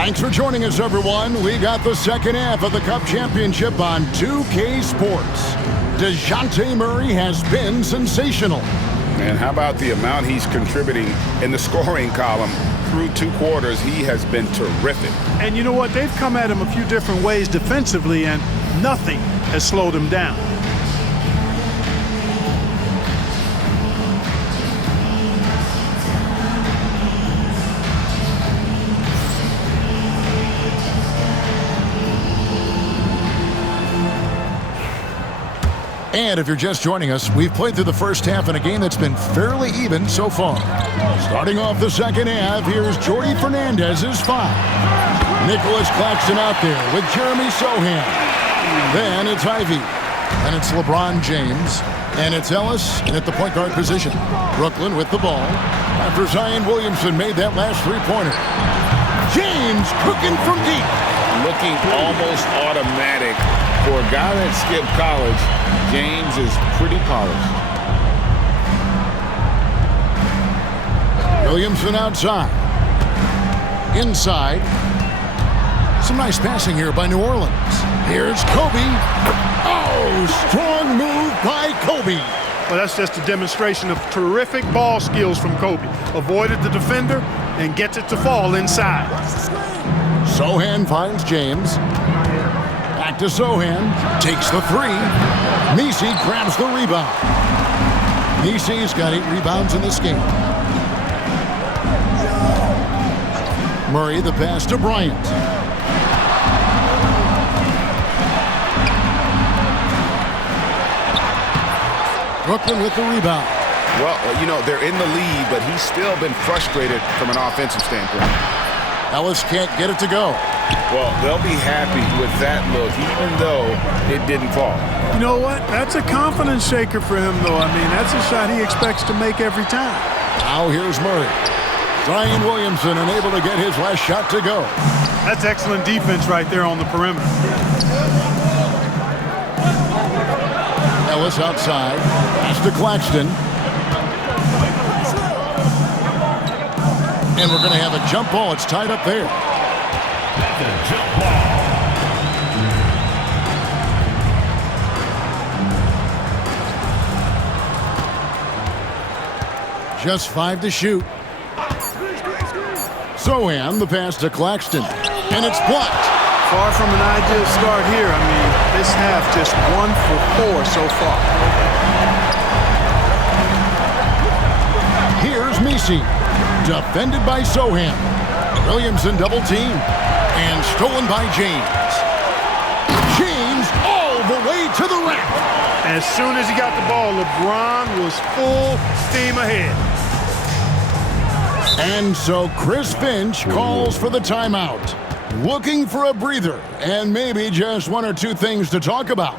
Thanks for joining us, everyone. We got the second half of the Cup Championship on 2K Sports. DeJounte Murray has been sensational. And how about the amount he's contributing in the scoring column through 2 quarters? He has been terrific. And you know what? They've come at him a few different ways defensively, and nothing has slowed him down. And if you're just joining us, we've played through the first half in a game that's been fairly even so far. Starting off the second half, here's Jordy Fernandez's 5. Nicholas Claxton out there with Jeremy Sohan. Then it's Ivy. And it's LeBron James. And it's Ellis at the point guard position. Brooklyn with the ball. After Zion Williamson made that last three-pointer. James cooking from deep. Looking almost automatic. For a guy that skipped college, James is pretty polished. Williamson outside. Inside. Some nice passing here by New Orleans. Here's Kobe. Oh, strong move by Kobe. Well, that's just a demonstration of terrific ball skills from Kobe. Avoided the defender and gets it to fall inside. Sohan finds James. Back to Sohan. Takes the 3. Messi grabs the rebound. Messi's got 8 rebounds in this game. Murray the pass to Bryant. Brooklyn with the rebound. Well, you know, they're in the lead, but he's still been frustrated from an offensive standpoint. Ellis can't get it to go. Well, they'll be happy with that look, even though it didn't fall. You know what? That's a confidence shaker for him, though. I mean, that's a shot he expects to make every time. Now here's Murray. Zion Williamson unable to get his last shot to go. That's excellent defense right there on the perimeter. Ellis outside. Pass to Claxton. And we're going to have a jump ball. It's tied up there. Just 5 to shoot. Sohan, the pass to Claxton. And it's blocked. Far from an ideal start here. I mean, this half just 1 for 4 so far. Here's Messi. Defended by Sohan. Williamson double team. And stolen by James. James all the way to the rack. As soon as he got the ball, LeBron was full steam ahead. And so Chris Finch calls for the timeout. Looking for a breather and maybe just 1 or 2 things to talk about.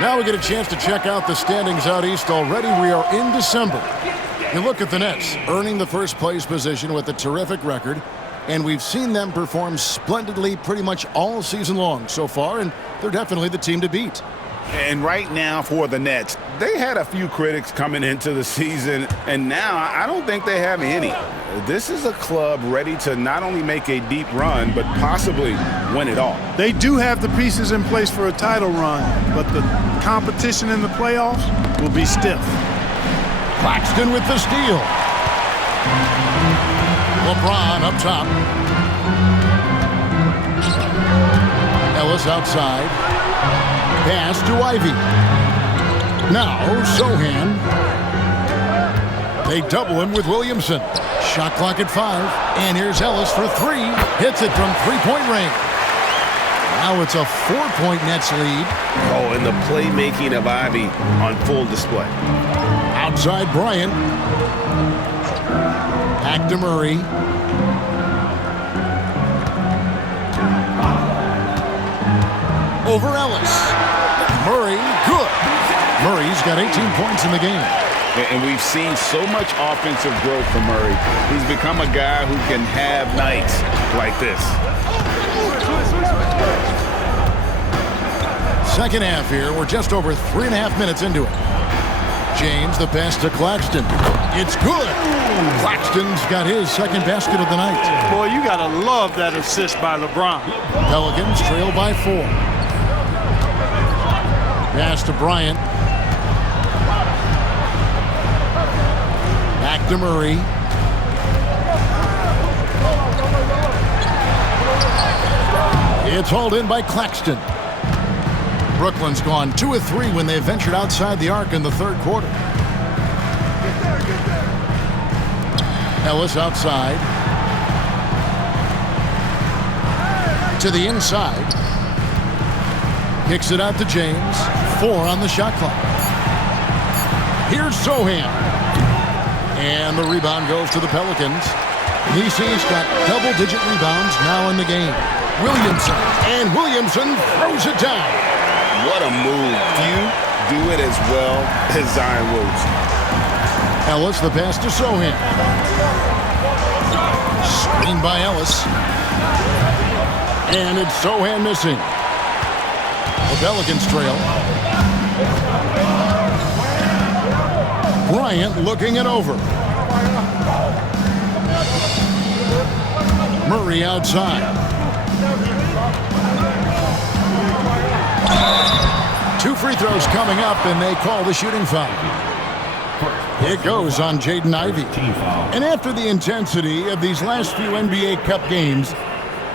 Now we get a chance to check out the standings out east already. We are in December. You look at the Nets, earning the first place position with a terrific record, and we've seen them perform splendidly pretty much all season long so far, and they're definitely the team to beat. And right now for the Nets, they had a few critics coming into the season, and now I don't think they have any. This is a club ready to not only make a deep run, but possibly win it all. They do have the pieces in place for a title run, but the competition in the playoffs will be stiff. Claxton with the steal. LeBron up top. Ellis outside. Pass to Ivy. Now Sohan. They double him with Williamson. Shot clock at 5. And here's Ellis for 3. Hits it from three-point range. Now it's a 4-point Nets lead. Oh, and the playmaking of Ivy on full display. Outside Bryant. Back to Murray. Over Ellis. Murray, good. Murray's got 18 points in the game. And we've seen so much offensive growth from Murray. He's become a guy who can have nights like this. Second half here. We're just over 3.5 minutes into it. James, the pass to Claxton. It's good. Claxton's got his second basket of the night. Boy, you got to love that assist by LeBron. Pelicans trail by 4. Pass to Bryant. Back to Murray. It's hauled in by Claxton. Brooklyn's gone 2 of 3 when they ventured outside the arc in the third quarter. Ellis outside. To the inside. Kicks it out to James. 4 on the shot clock. Here's Sohan. And the rebound goes to the Pelicans. Nisi's got double-digit rebounds now in the game. Williamson. And Williamson throws it down. What a move. Few do it as well as Zion Williamson. Ellis, the pass to Sohan. Screen by Ellis. And it's Sohan missing. The Pelicans trail. Bryant looking it over. Murray outside. 2 free throws coming up, and they call the shooting foul. It goes on Jaden Ivey. And after the intensity of these last few NBA Cup games,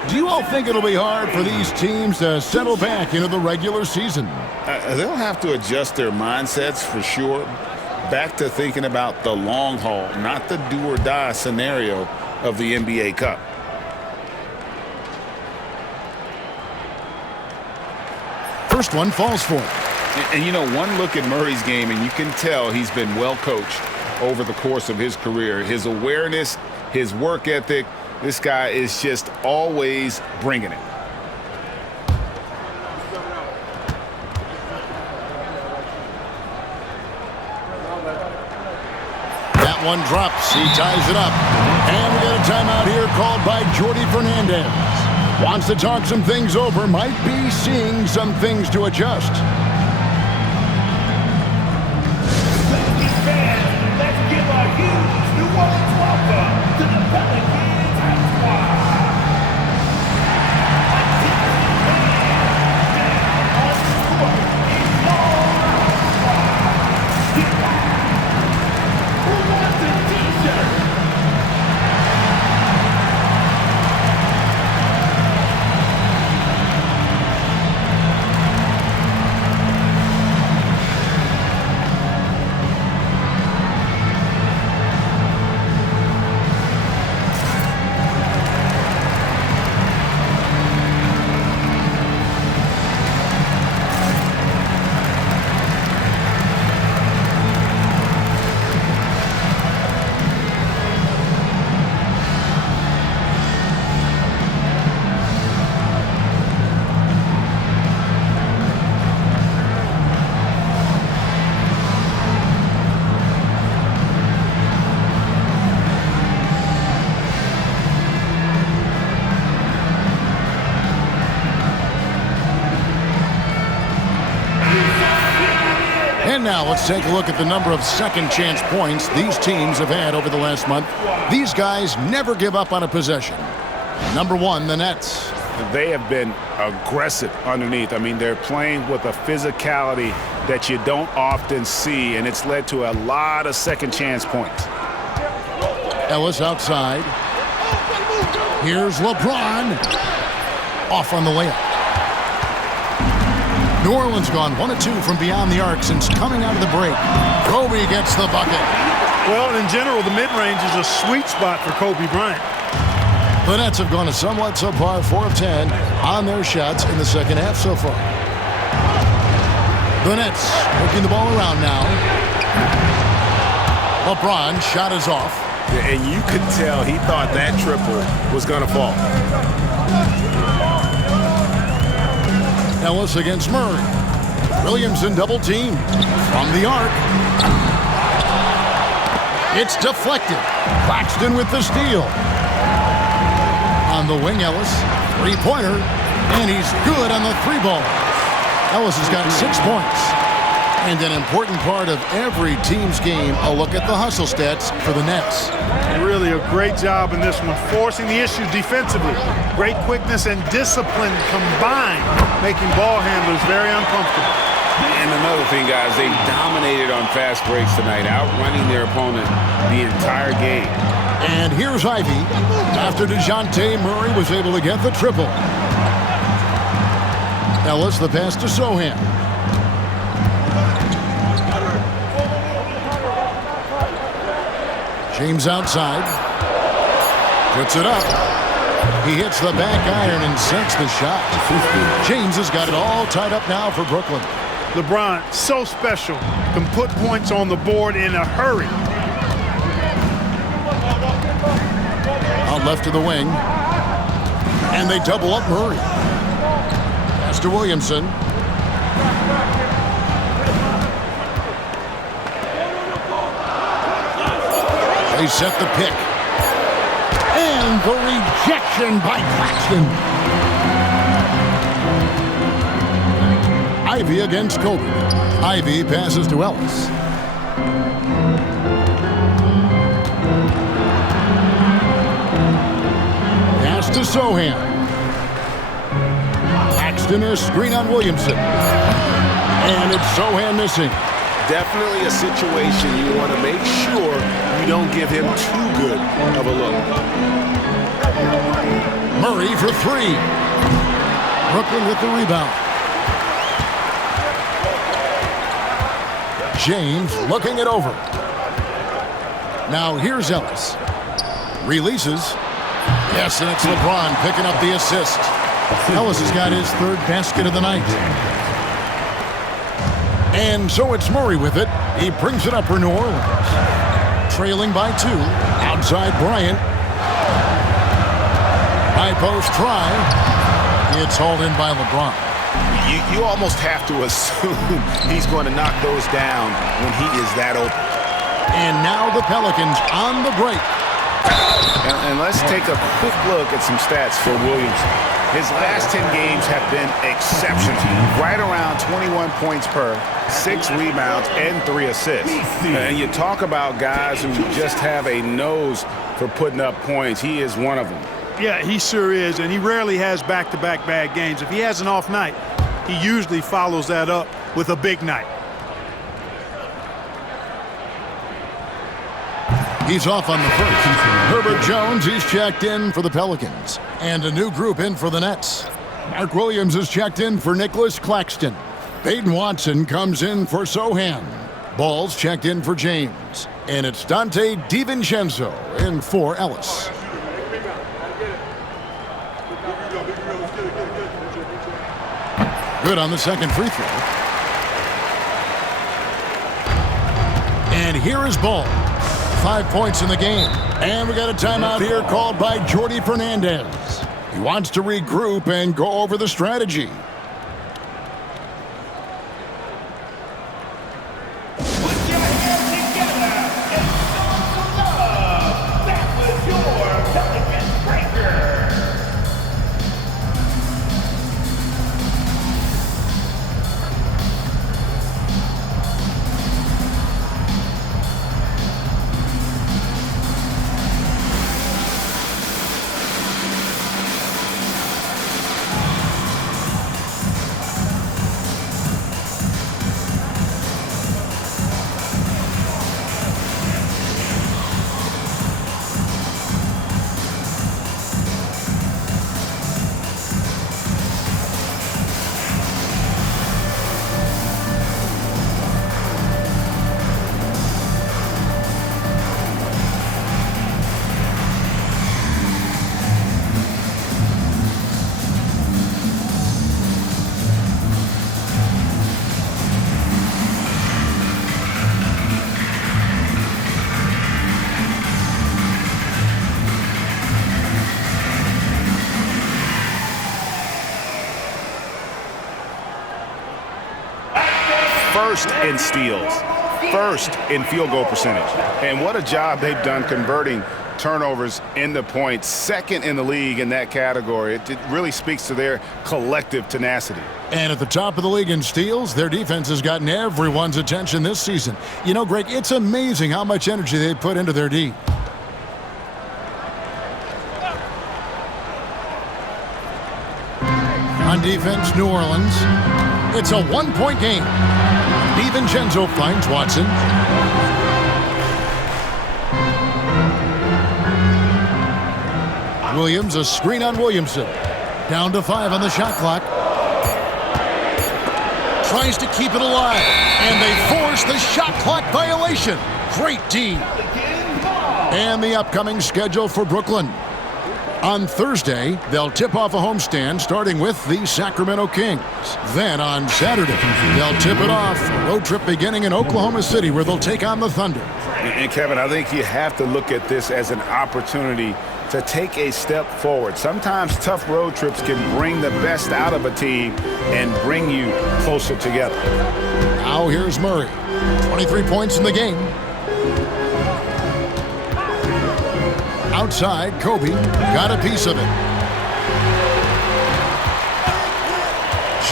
do you all think it'll be hard for these teams to settle back into the regular season? They'll have to adjust their mindsets for sure. Back to thinking about the long haul, not the do-or-die scenario of the NBA Cup. First one falls for it. And you know, one look at Murray's game, and you can tell he's been well coached over the course of his career. His awareness, his work ethic, this guy is just always bringing it. That one drops. He ties it up. And we got a timeout here called by Jordy Fernandez. Wants to talk some things over. Might be seeing some things to adjust. Let's give a huge New Orleans welcome to the Pelicans High Squad. Who wants a t-shirt? And now let's take a look at the number of second chance points these teams have had over the last month. These guys never give up on a possession. Number 1, the Nets. They have been aggressive underneath. I mean, they're playing with a physicality that you don't often see, and it's led to a lot of second chance points. Ellis outside. Here's LeBron. Off on the layup. New Orleans gone 1 of 2 from beyond the arc since coming out of the break. Kobe gets the bucket. Well, in general, the mid-range is a sweet spot for Kobe Bryant. The Nets have gone a somewhat subpar 4 of 10 on their shots in the second half so far. The Nets working the ball around now. LeBron shot is off. And you could tell he thought that triple was going to fall. Ellis against Murray. Williamson double team from the arc. It's deflected. Claxton with the steal. On the wing, Ellis. Three-pointer. And he's good on the 3-ball. Ellis has got 6 points. And an important part of every team's game, a look at the hustle stats for the Nets. Really a great job in this one, forcing the issue defensively. Great quickness and discipline combined, making ball handlers very uncomfortable. And another thing, guys, they dominated on fast breaks tonight, outrunning their opponent the entire game. And here's Ivy after DeJounte Murray was able to get the triple. Ellis the pass to Sohan. James outside. Puts it up. He hits the back iron and sinks the shot. James has got it all tied up now for Brooklyn. LeBron, so special, can put points on the board in a hurry. Out left to the wing. And they double up Murray. Pass to Williamson. They set the pick. And the rejection by Claxton. Ivy against Kobe. Ivy passes to Ellis. Pass to Sohan. Claxton a screen on Williamson. And it's Sohan missing. Definitely a situation you want to make sure you don't give him too good of a look. Murray for 3. Brooklyn with the rebound. James looking it over. Now here's Ellis. Releases. Yes, and it's LeBron picking up the assist. Ellis has got his 3rd basket of the night. And so it's Murray with it. He brings it up for New Orleans. Trailing by 2. Outside Bryant. High post try. It's hauled in by LeBron. You almost have to assume he's going to knock those down when he is that open. And now the Pelicans on the break. And let's take a quick look at some stats for Williamson. His last 10 games have been exceptional. Right around 21 points per, 6 rebounds, and 3 assists. And you talk about guys who just have a nose for putting up points. He is one of them. Yeah, he sure is, and he rarely has back-to-back bad games. If he has an off night, he usually follows that up with a big night. He's off on the first. Herbert Jones, he's checked in for the Pelicans. And a new group in for the Nets. Mark Williams is checked in for Nicholas Claxton. Peyton Watson comes in for Sohan. Ball's checked in for James. And it's Dante DiVincenzo in for Ellis. Good on the second free throw. And here is Ball. 5 points in the game. And we got a timeout here called by Jordy Fernandez. He wants to regroup and go over the strategy. first in steals, first in field goal percentage. And what a job they've done converting turnovers into points, second in the league in that category. It really speaks to their collective tenacity. And at the top of the league in steals, their defense has gotten everyone's attention this season. You know, Greg, it's amazing how much energy they put into their D. On defense, New Orleans. It's a one-point game. DiVincenzo finds Watson. Williams, a screen on Williamson. Down to 5 on the shot clock. Tries to keep it alive, and they force the shot clock violation. Great D. And the upcoming schedule for Brooklyn. On Thursday, they'll tip off a homestand starting with the Sacramento Kings. Then on Saturday, they'll tip it off. A road trip beginning in Oklahoma City where they'll take on the Thunder. And Kevin, I think you have to look at this as an opportunity to take a step forward. Sometimes tough road trips can bring the best out of a team and bring you closer together. Now here's Murray. 23 points in the game. Outside, Kobe got a piece of it.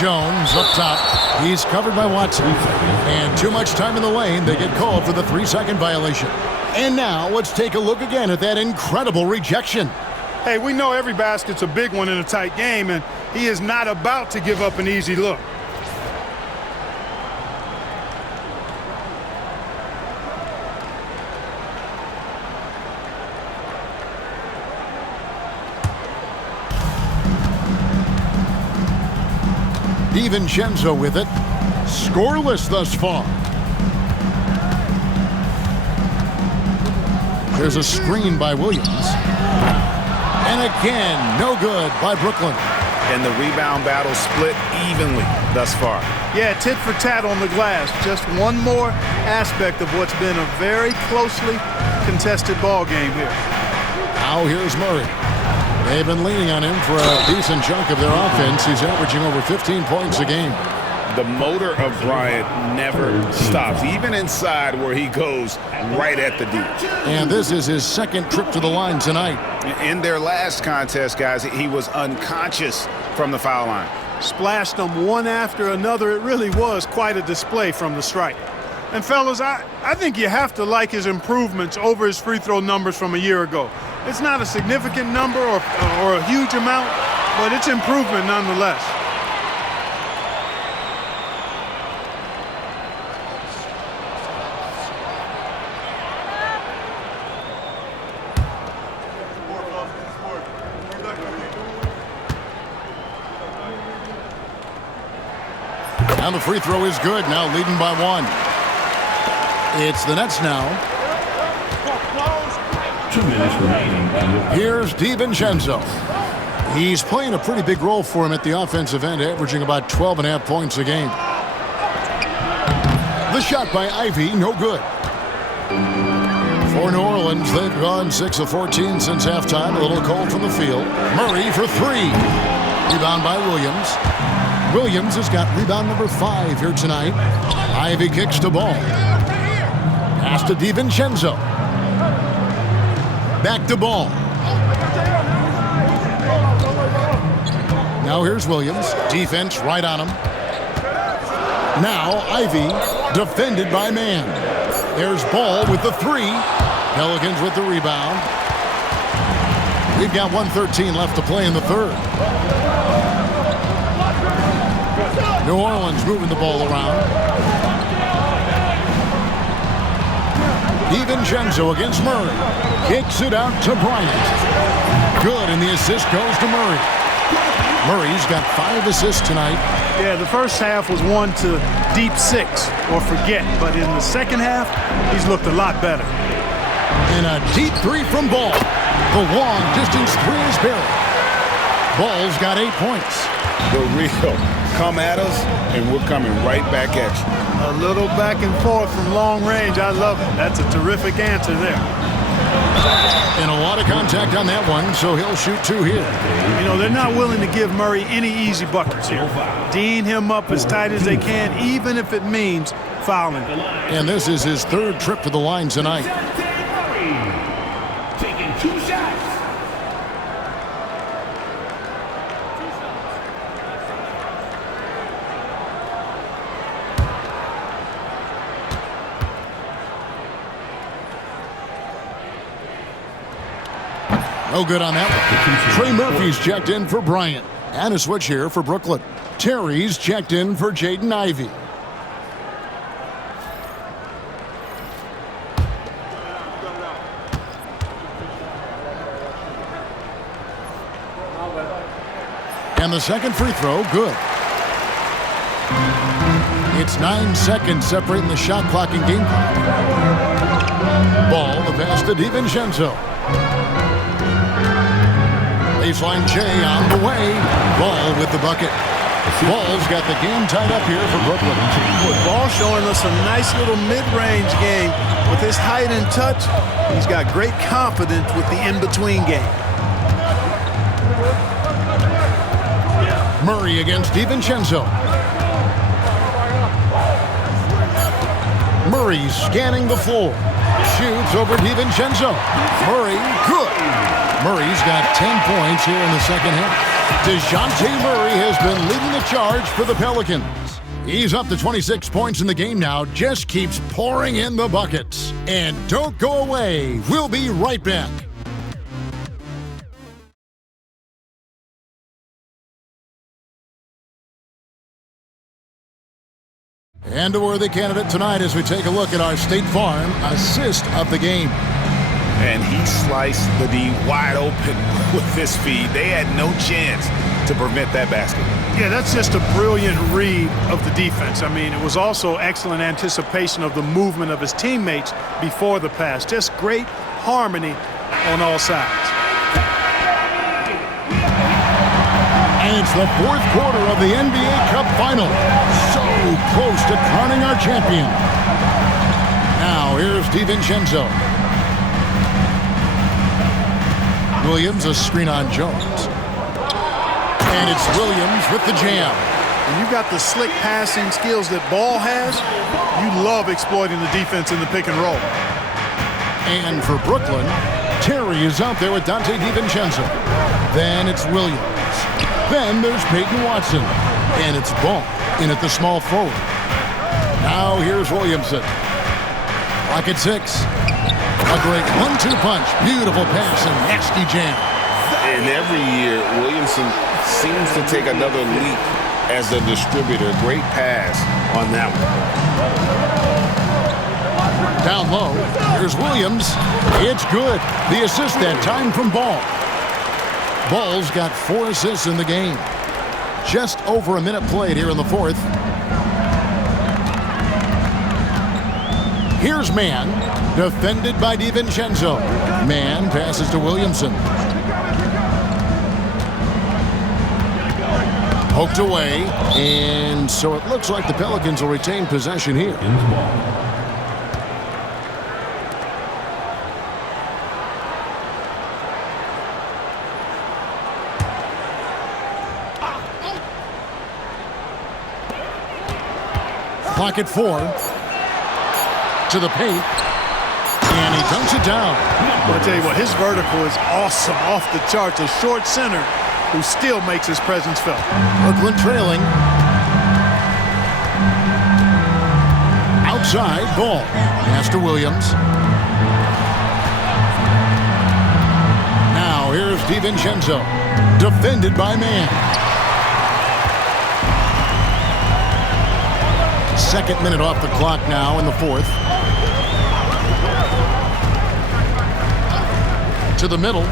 Jones up top. He's covered by Watson. And too much time in the lane. They get called for the 3-second violation. And now let's take a look again at that incredible rejection. Hey, we know every basket's a big one in a tight game, and he is not about to give up an easy look. DiVincenzo with it. Scoreless thus far. There's a screen by Williams. And again, no good by Brooklyn. And the rebound battle split evenly thus far. Yeah, tit for tat on the glass. Just one more aspect of what's been a very closely contested ball game here. Now here's Murray. They've been leaning on him for a decent chunk of their offense. He's averaging over 15 points a game. The motor of Bryant never stops, even inside where he goes right at the D. And this is his second trip to the line tonight. In their last contest, guys, he was unconscious from the foul line. Splashed them one after another. It really was quite a display from the stripe. And fellas, I think you have to like his improvements over his free throw numbers from a year ago. It's not a significant number or a huge amount, but it's improvement nonetheless. Now the free throw is good, now leading by 1. It's the Nets now. 2 minutes remaining. Here's DiVincenzo. He's playing a pretty big role for him at the offensive end, averaging about 12.5 points a game. The shot by Ivy, no good. For New Orleans, they've gone 6 of 14 since halftime. A little cold from the field. Murray for 3. Rebound by Williams. Williams has got rebound number 5 here tonight. Ivy kicks the ball. Pass to DiVincenzo. Back to Ball. Now here's Williams. Defense right on him. Now Ivy defended by Man. There's Ball with the 3. Pelicans with the rebound. We've got 1:13 left to play in the third. New Orleans moving the ball around. DiVincenzo against Murray. Kicks it out to Bryant. Good, and the assist goes to Murray. Murray's got 5 assists tonight. Yeah, the first half was 1 to deep 6 or forget, but in the second half, he's looked a lot better. And a deep 3 from Ball. The long distance 3 is buried. Ball's got 8 points. The real come at us, and we're coming right back at you. A little back and forth from long range. I love it. That's a terrific answer there. And a lot of contact on that one, so he'll shoot 2 here. You know, they're not willing to give Murray any easy buckets here. D'ing him up as tight as they can, even if it means fouling. And this is his 3rd trip to the line tonight. Taking 2 shots. No good on that one. Trey Murphy's checked in for Bryant. And a switch here for Brooklyn. Terry's checked in for Jaden Ivey. And the second free throw, good. It's 9 seconds separating the shot clock and game clock. Ball, the pass to DiVincenzo. Baseline J on the way. Ball with the bucket. Ball's got the game tied up here for Brooklyn. Ball showing us a nice little mid-range game. With his height and touch, he's got great confidence with the in-between game. Murray against DiVincenzo. Murray scanning the floor. Shoots over DiVincenzo. Murray, good. Murray's got 10 points here in the second half. DeJounte Murray has been leading the charge for the Pelicans. He's up to 26 points in the game now, just keeps pouring in the buckets. And don't go away. We'll be right back. And a worthy candidate tonight as we take a look at our State Farm assist of the game. And he sliced the D wide open with his feed. They had no chance to prevent that basket. Yeah, that's just a brilliant read of the defense. I mean, it was also excellent anticipation of the movement of his teammates before the pass. Just great harmony on all sides. And it's the 4th quarter of the NBA Cup Final. So close to crowning our champion. Now here's DiVincenzo. Williams, a screen on Jones. And it's Williams with the jam. When you've got the slick passing skills that Ball has, you love exploiting the defense in the pick and roll. And for Brooklyn, Terry is out there with Dante DiVincenzo. Then it's Williams. Then there's Peyton Watson. And it's Ball in at the small forward. Now here's Williamson. Clock at 6. A great 1-2 punch. Beautiful pass and nasty jam. And every year, Williamson seems to take another leap as a distributor. Great pass on that one. Down low, here's Williams. It's good. The assist that time from Ball. Ball's got 4 assists in the game. Just over a minute played here in the 4th. Here's Mann, defended by DiVincenzo. Mann passes to Williamson. Poked away, and so it looks like the Pelicans will retain possession here. Clock at 4. To the paint. And he dunks it down. I'll tell you what, his vertical is awesome, off the charts. A short center who still makes his presence felt. Brooklyn trailing. Outside, Ball. Pass to Williams. Now here's DiVincenzo. Defended by Mann. Second minute off the clock now in the 4th. To the middle.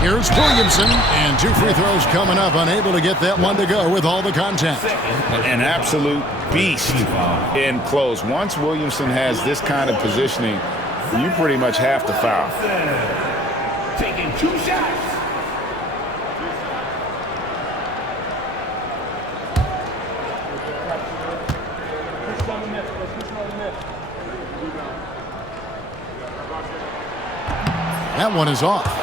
Here's Williamson, and 2 free throws coming up, unable to get that one to go with all the contact. An absolute beast in close. Once Williamson has this kind of positioning, you pretty much have to foul. Taking 2 shots. That one is off.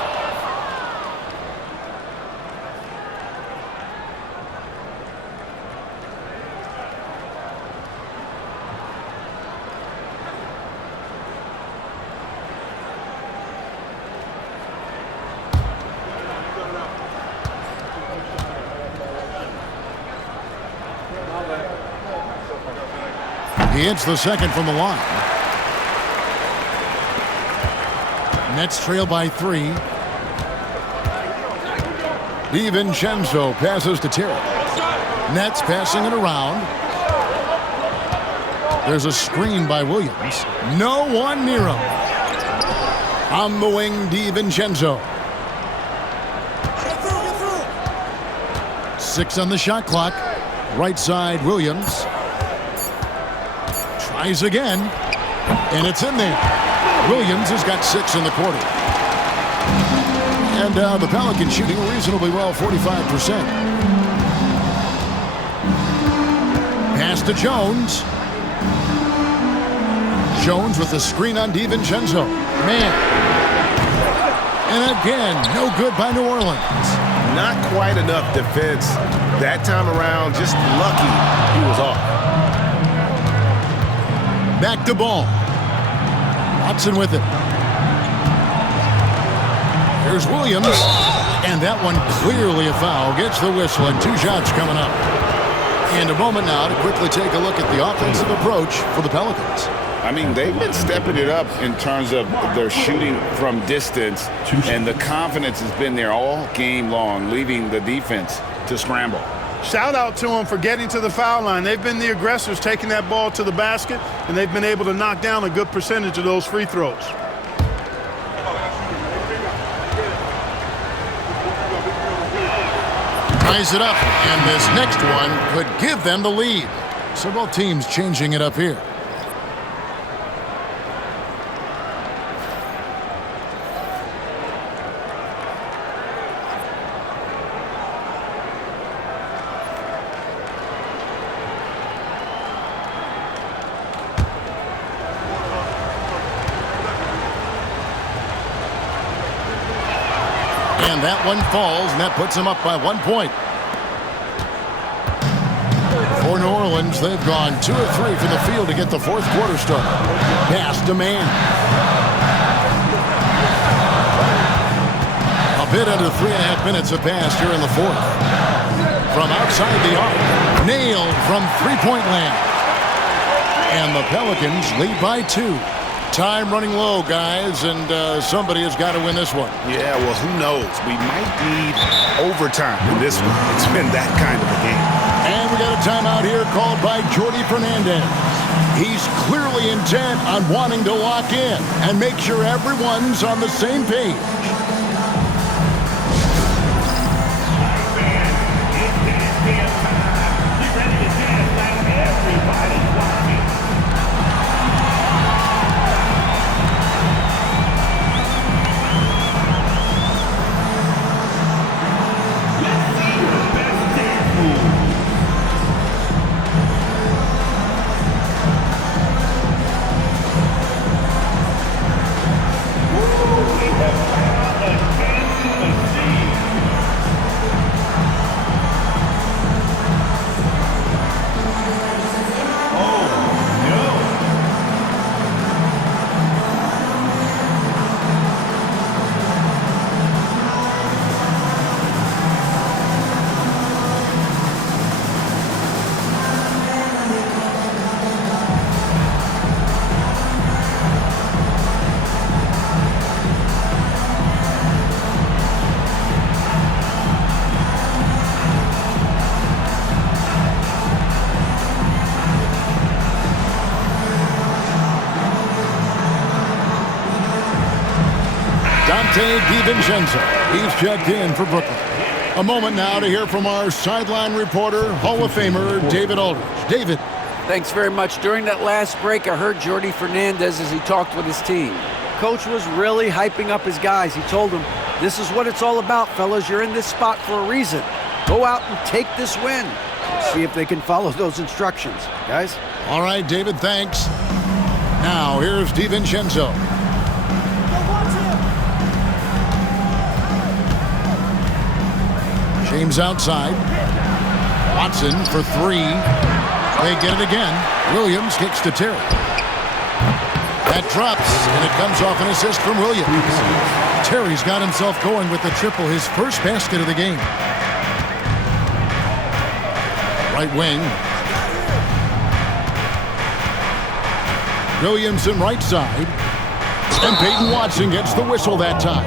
He hits the second from the line. Nets trail by 3. DiVincenzo passes to Terry. Nets passing it around. There's a screen by Williams. No one near him. On the wing, DiVincenzo. 6 on the shot clock. Right side, Williams. Tries again. And it's in there. Williams has got 6 in the quarter. And the Pelicans shooting reasonably well, 45%. Pass to Jones. Jones with the screen on DiVincenzo. Man. And again, no good by New Orleans. Not quite enough defense that time around. Just lucky he was off. Back to Ball. Watson with it. Here's Williams. And that one clearly a foul. Gets the whistle and 2 shots coming up. And a moment now to quickly take a look at the offensive approach for the Pelicans. I mean, they've been stepping it up in terms of their shooting from distance, and the confidence has been there all game long, leaving the defense to scramble. Shout out to them for getting to the foul line. They've been the aggressors taking that ball to the basket, and they've been able to knock down a good percentage of those free throws. Ties it up, and this next one could give them the lead. So both teams changing it up here. And that one falls, and that puts them up by 1 point. For New Orleans, they've gone 2 of 3 from the field to get the fourth quarter started. Pass to man. A bit under 3.5 minutes have passed here in the fourth. From outside the arc, nailed from three-point land. And the Pelicans lead by 2. Time running low, guys, and somebody has got to win this one. Yeah, well, who knows? We might need overtime in this one. It's been that kind of a game. And we got a timeout here called by Jordy Fernandez. He's clearly intent on wanting to lock in and make sure everyone's on the same page. DiVincenzo. He's checked in for Brooklyn. A moment now to hear from our sideline reporter, Hall of Famer David Aldridge. David. Thanks very much. During that last break, I heard Jordy Fernandez as he talked with his team. Coach was really hyping up his guys. He told them, this is what it's all about, fellas. You're in this spot for a reason. Go out and take this win. See if they can follow those instructions, guys. All right, David, thanks. Now, here's DiVincenzo. James outside. Watson for three. They get it again. Williams kicks to Terry. That drops, and it comes off an assist from Williams. Terry's got himself going with the triple, his first basket of the game. Right wing. Williamson right side. And Peyton Watson gets the whistle that time.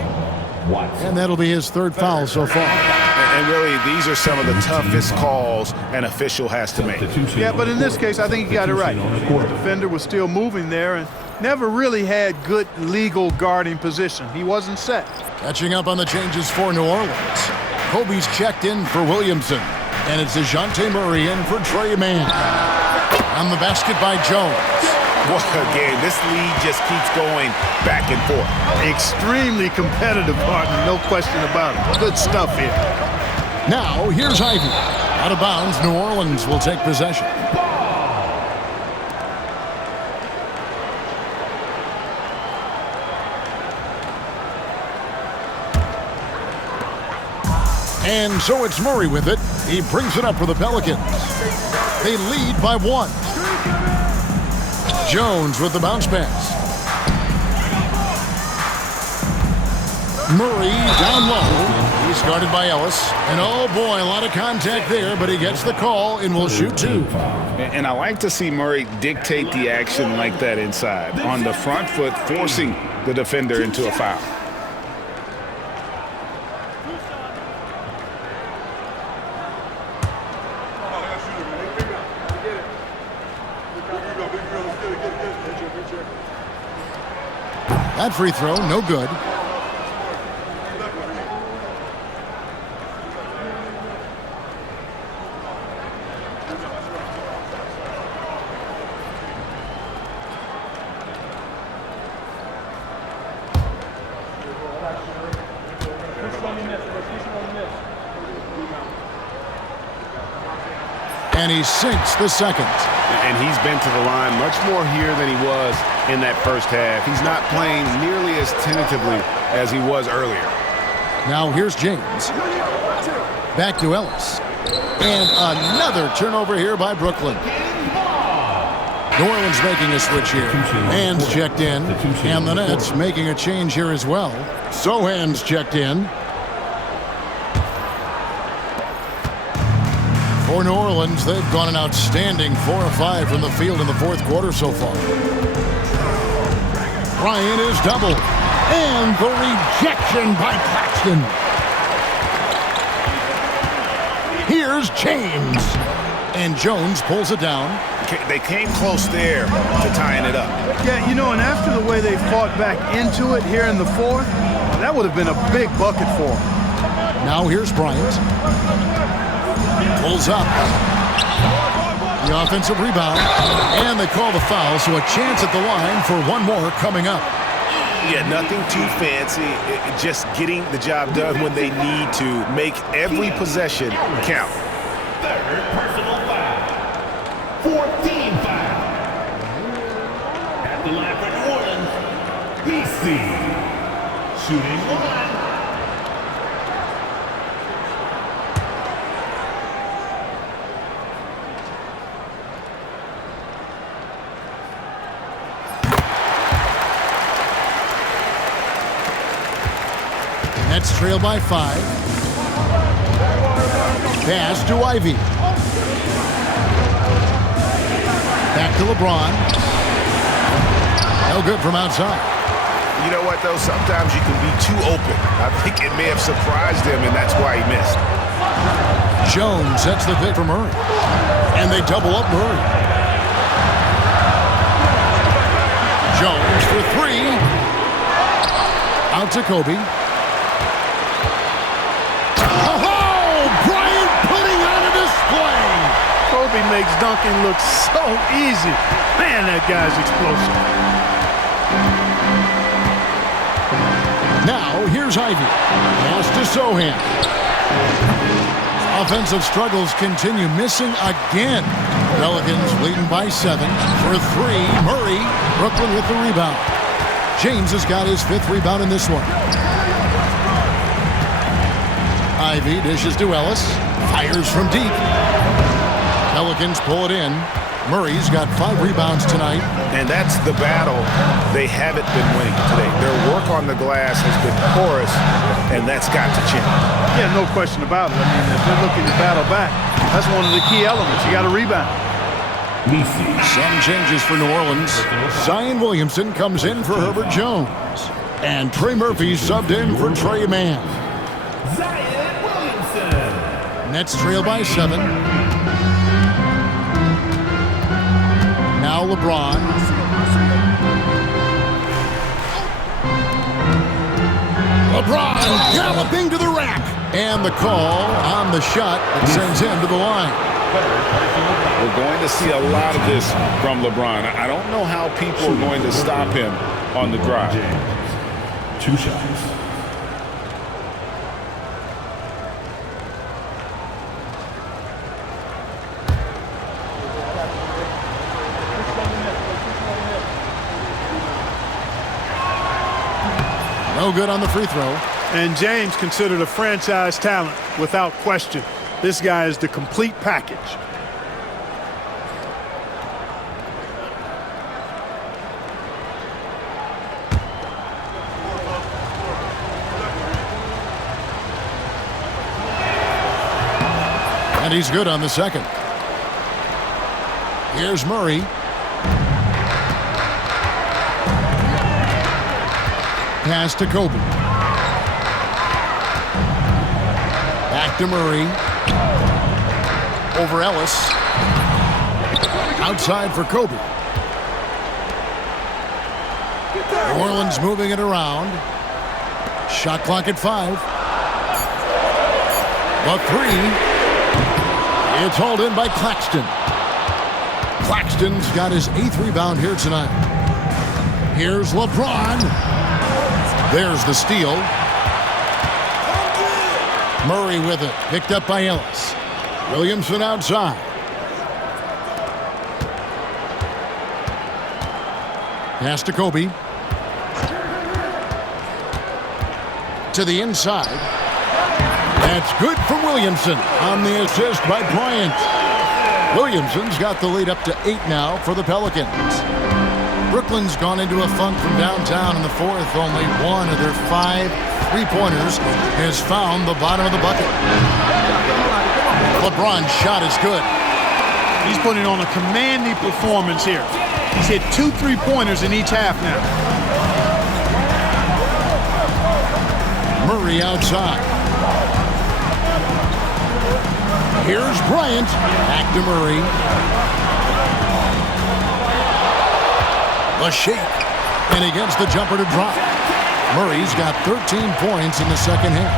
And that'll be his third foul so far. And really, these are some of the toughest calls an official has to make. Yeah, but in this case, I think he got it right. The defender was still moving there and never really had good legal guarding position. He wasn't set. Catching up on the changes for New Orleans. Kobe's checked in for Williamson. And it's DeJounte Murray in for Trey Mann. On the basket by Jones. What a game. This lead just keeps going back and forth. Extremely competitive, partner, no question about it. Good stuff here. Now, here's Ivy. Out of bounds, New Orleans will take possession. And so it's Murray with it. He brings it up for the Pelicans. They lead by one. Jones with the bounce pass. Murray down low. He's guarded by Ellis. And oh boy, a lot of contact there, but he gets the call and will shoot two. And I like to see Murray dictate the action like that inside. On the front foot, forcing the defender into a foul. That free throw, no good. And he sinks the second. And he's been to the line much more here than he was in that first half. He's not playing nearly as tentatively as he was earlier. Now here's James. Back to Ellis. And another turnover here by Brooklyn. New Orleans making a switch here. Hands checked in. And the Nets making a change here as well. So Hands checked in. For New Orleans, they've gone an outstanding 4 of 5 from the field in the fourth quarter so far. Bryant is doubled. And the rejection by Claxton. Here's James. And Jones pulls it down. They came close there to tying it up. Yeah, you know, and after the way they fought back into it here in the fourth, that would have been a big bucket for them. Now here's Bryant. Pulls up. The offensive rebound. And they call the foul, so a chance at the line for one more coming up. Yeah, nothing too fancy. Just getting the job done when they need to. Make every possession count. Third personal foul. 14 foul. At the line for New Orleans, BC. Shooting one. Nets trail by 5. Pass to Ivy. Back to LeBron. No good from outside. You know what, though? Sometimes you can be too open. I think it may have surprised him, and that's why he missed. Jones sets the pick for Murray. And they double up Murray. Jones for 3. Out to Kobe. Kobe makes dunking look so easy. Man, that guy's explosive. Now, here's Ivy. Pass to Sohan. Offensive struggles continue, missing again. Pelicans leading by 7. For 3, Murray. Brooklyn with the rebound. James has got his 5th rebound in this one. Ivy dishes to Ellis. Fires from deep. Pelicans pull it in. Murray's got 5 rebounds tonight. And that's the battle they haven't been winning today. Their work on the glass has been porous, and that's got to change. Yeah, no question about it. I mean, if they're looking to battle back, that's one of the key elements. You got to rebound. Some changes for New Orleans. Zion Williamson comes in for Herbert Jones. And Trey Murphy subbed in for Trey Mann. Zion Williamson. Nets trail by 7. Now LeBron. LeBron galloping to the rack. And the call on the shot that sends him to the line. We're going to see a lot of this from LeBron. I don't know how people are going to stop him on the drive. 2 shots. No good on the free throw. And James considered a franchise talent without question. This guy is the complete package. And he's good on the second. Here's Murray. Pass to Kobe. Back to Murray. Over Ellis. Outside for Kobe. New Orleans moving it around. Shot clock at 5. A 3. It's hauled in by Claxton. Claxton's got his 8th rebound here tonight. Here's LeBron. There's the steal. Murray with it. Picked up by Ellis. Williamson outside. Pass to Kobe. To the inside. That's good from Williamson on the assist by Bryant. Williamson's got the lead up to 8 now for the Pelicans. Brooklyn's gone into a funk from downtown in the 4th. Only one of their 5 3-pointers has found the bottom of the bucket. LeBron's shot is good. He's putting on a commanding performance here. He's hit 2 3-pointers in each half now. Murray outside. Here's Bryant. Back to Murray. A shake. And he gets the jumper to drop. Murray's got 13 points in the second half.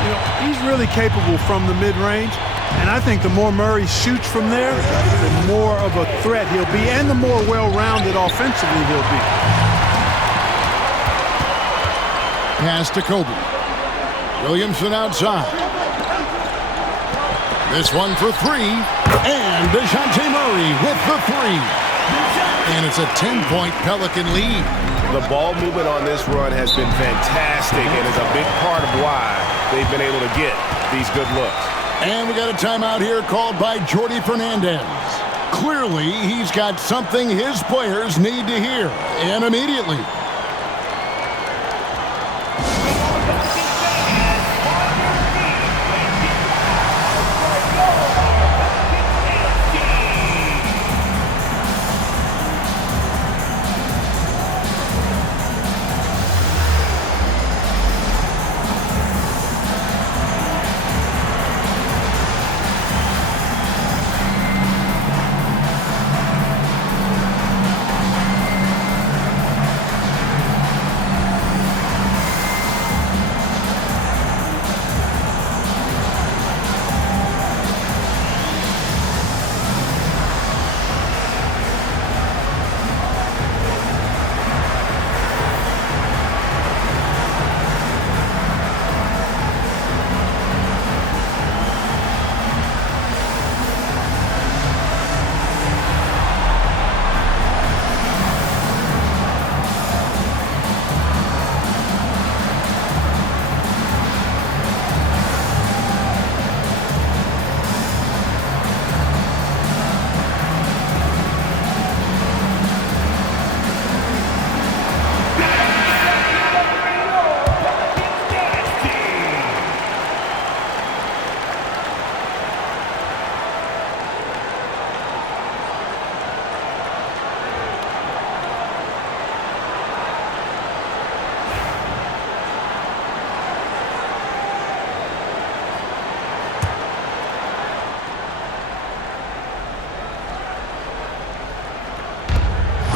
You know, he's really capable from the mid-range. And I think the more Murray shoots from there, the more of a threat he'll be and the more well-rounded offensively he'll be. Pass to Kobe. Williamson outside. This one for 3. And DeJounte Murray with the 3. And it's a 10-point Pelican lead. The ball movement on this run has been fantastic and is a big part of why they've been able to get these good looks. And we got a timeout here called by Jordy Fernandez. Clearly, he's got something his players need to hear, and immediately.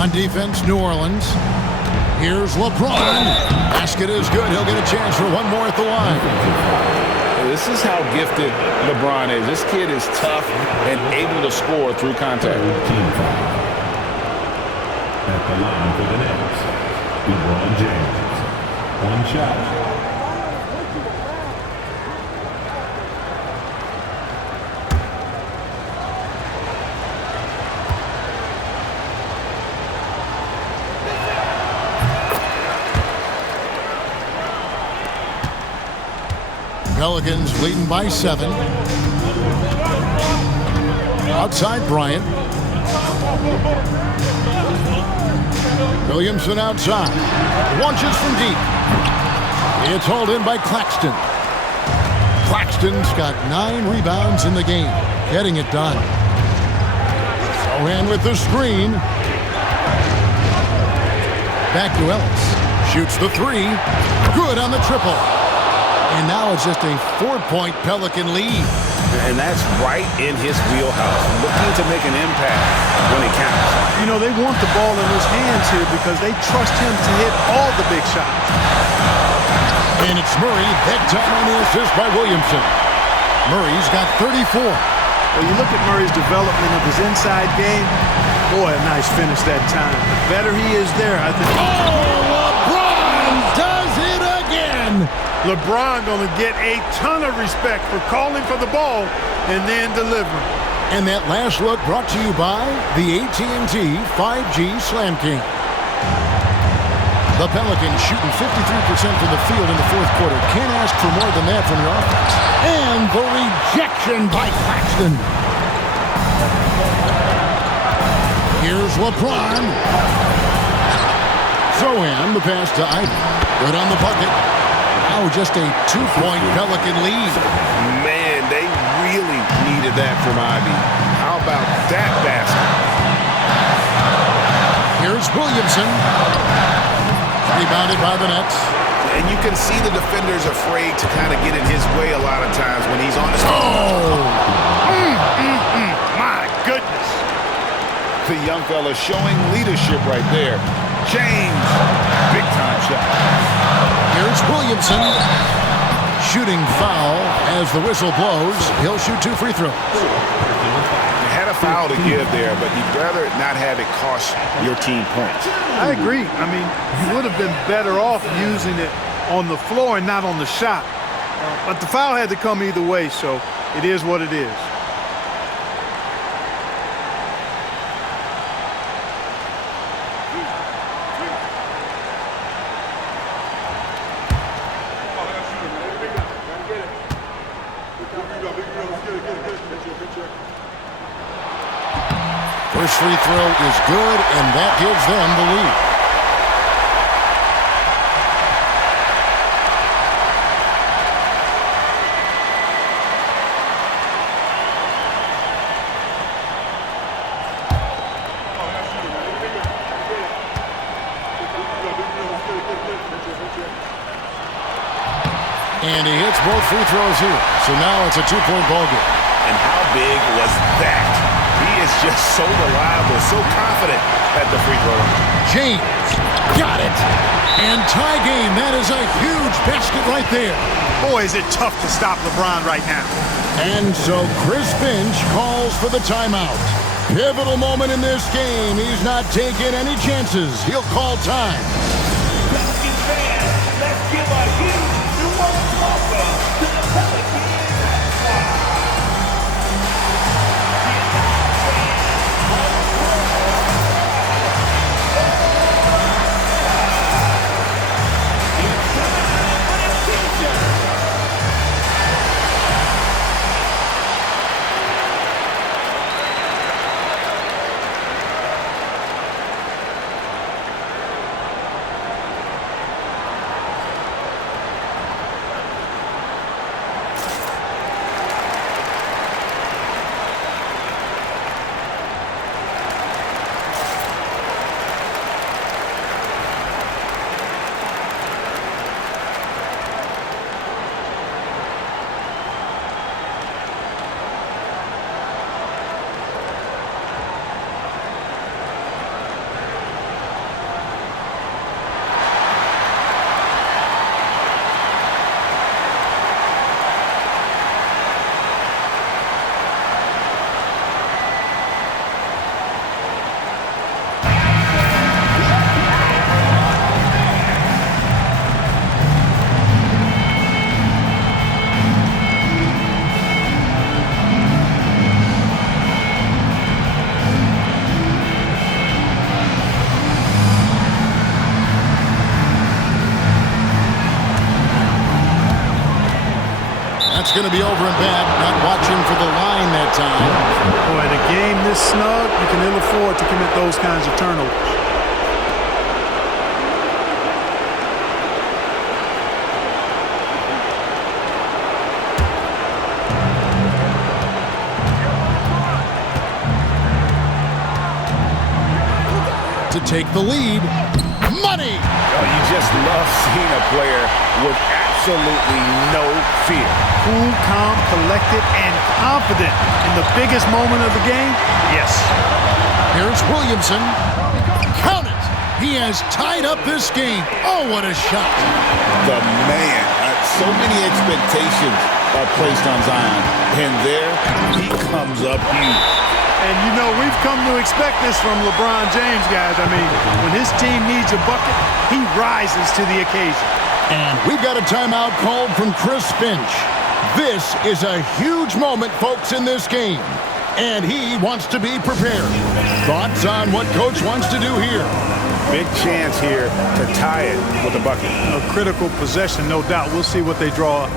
On defense, New Orleans. Here's LeBron. Basket is good. He'll get a chance for one more at the line. This is how gifted LeBron is. This kid is tough and able to score through contact. Team foul. At the line for the Nets, LeBron James. One shot. Pelicans leading by 7. Outside Bryant. Williamson outside. Launches from deep. It's hauled in by Claxton. Claxton's got 9 rebounds in the game. Getting it done. Sohan with the screen. Back to Ellis. Shoots the 3. Good on the triple. And now it's just a 4-point Pelican lead. And that's right in his wheelhouse. Looking to make an impact when it counts. You know, they want the ball in his hands here because they trust him to hit all the big shots. And it's Murray. Big time on the assist by Williamson. Murray's got 34. Well, you look at Murray's development of his inside game. Boy, a nice finish that time. The better he is there, I think. Oh, LeBron does it again. LeBron going to get a ton of respect for calling for the ball and then delivering. And that last look brought to you by the AT&T 5G Slam King. The Pelicans shooting 53% from the field in the fourth quarter. Can't ask for more than that from your offense. And the rejection by Claxton. Here's LeBron. Sohan, the pass to Ivy. Good on the bucket. Now just a 2-point Pelican lead. Man, they really needed that from Ivy. How about that basket? Here's Williamson. Rebounded by the Nets. And you can see the defenders afraid to kind of get in his way a lot of times when he's on his Oh! My goodness. The young fella showing leadership right there. James, big time shot. Here's Williamson. Shooting foul as the whistle blows. He'll shoot 2 free throws. You had a foul to give there, but you'd rather not have it cost your team points. I agree. I mean, you would have been better off using it on the floor and not on the shot. But the foul had to come either way, so it is what it is. First free throw is good, and that gives them the lead. And he hits both free throws here. So now it's a 2-point ball game. And how big was that? He is just so reliable, so confident at the free throw line. James got it. And tie game. That is a huge basket right there. Boy, is it tough to stop LeBron right now. And so Chris Finch calls for the timeout. Pivotal moment in this game. He's not taking any chances. He'll call time. Pelicans fans, let's give a huge New Orleans welcome to the Pelicans. going to be over and back. Not watching for the line that time. Boy, in a game this snug, you can ill afford to commit those kinds of turnovers. To take the lead. Money! Oh, you just love seeing a player with absolutely no fear. Cool, calm, collected, and confident in the biggest moment of the game? Yes. Here's Williamson. Count it! He has tied up this game. Oh, what a shot. The man. So many expectations are placed on Zion. And there he comes up huge. And, you know, we've come to expect this from LeBron James, guys. I mean, when his team needs a bucket, he rises to the occasion. And we've got a timeout called from Chris Finch. This is a huge moment, folks, in this game. And he wants to be prepared. Thoughts on what Coach wants to do here? Big chance here to tie it with a bucket. A critical possession, no doubt. We'll see what they draw up.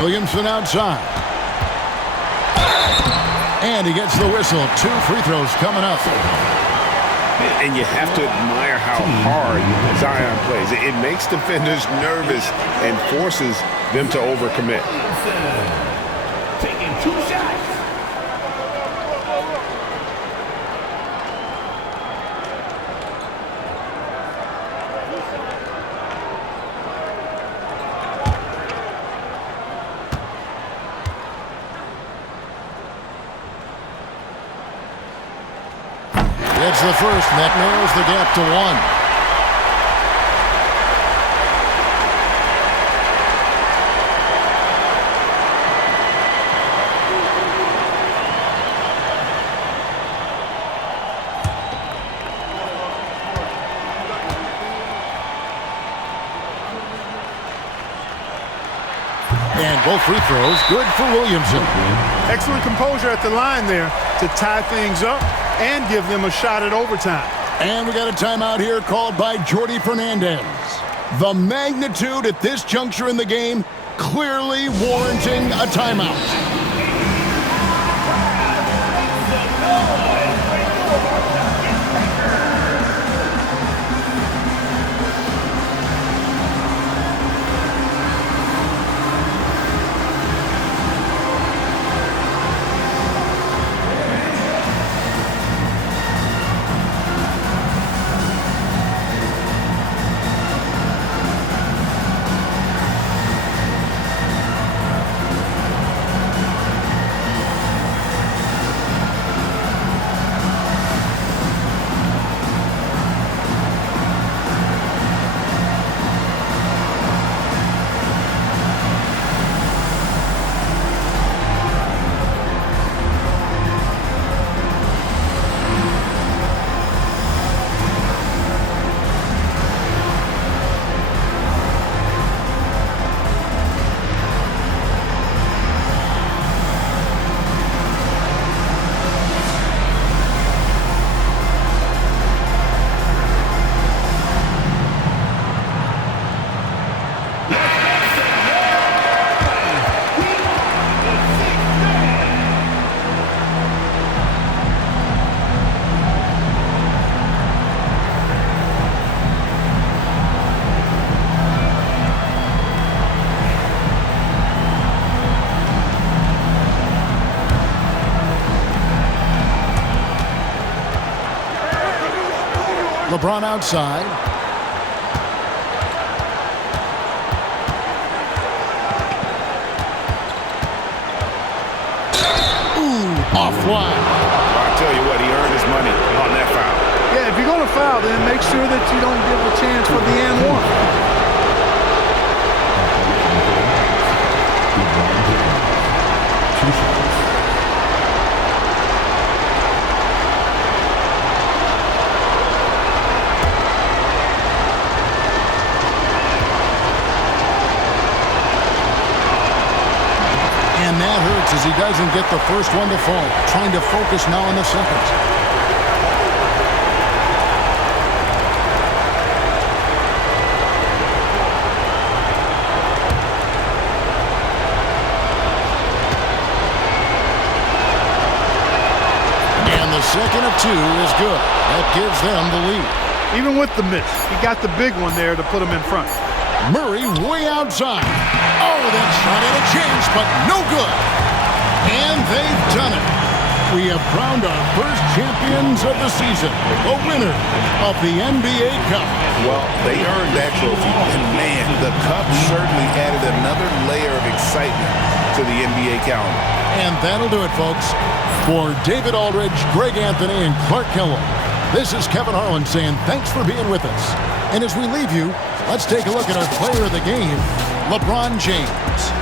Williamson outside. And he gets the whistle. 2 free throws coming up. And you have to admire how hard Zion plays. It makes defenders nervous and forces them to overcommit. Taking 2 shots. It's the first, and that narrows the gap to 1. And both free throws good for Williamson. Excellent composure at the line there to tie things up and give them a shot at overtime. And we got a timeout here called by Jordy Fernandez. The magnitude at this juncture in the game clearly warranting a timeout. LeBron outside. Offline. I tell you what, he earned his money on that foul. Yeah, if you're going to foul, then make sure that you don't give a chance for the and one. LeBron James. 2 shots. And that hurts as he doesn't get the first one to fall. Trying to focus now on the second. And the second of 2 is good. That gives them the lead. Even with the miss, he got the big one there to put him in front. Murray way outside. Oh, that shot had a chance, but no good. And they've done it. We have crowned our first champions of the season, a winner of the NBA Cup. Well, they earned that trophy. And man, the cup certainly added another layer of excitement to the NBA calendar. And that'll do it, folks. For David Aldridge, Greg Anthony, and Clark Kellogg, this is Kevin Harlan saying thanks for being with us. And as we leave you, let's take a look at our player of the game, LeBron James.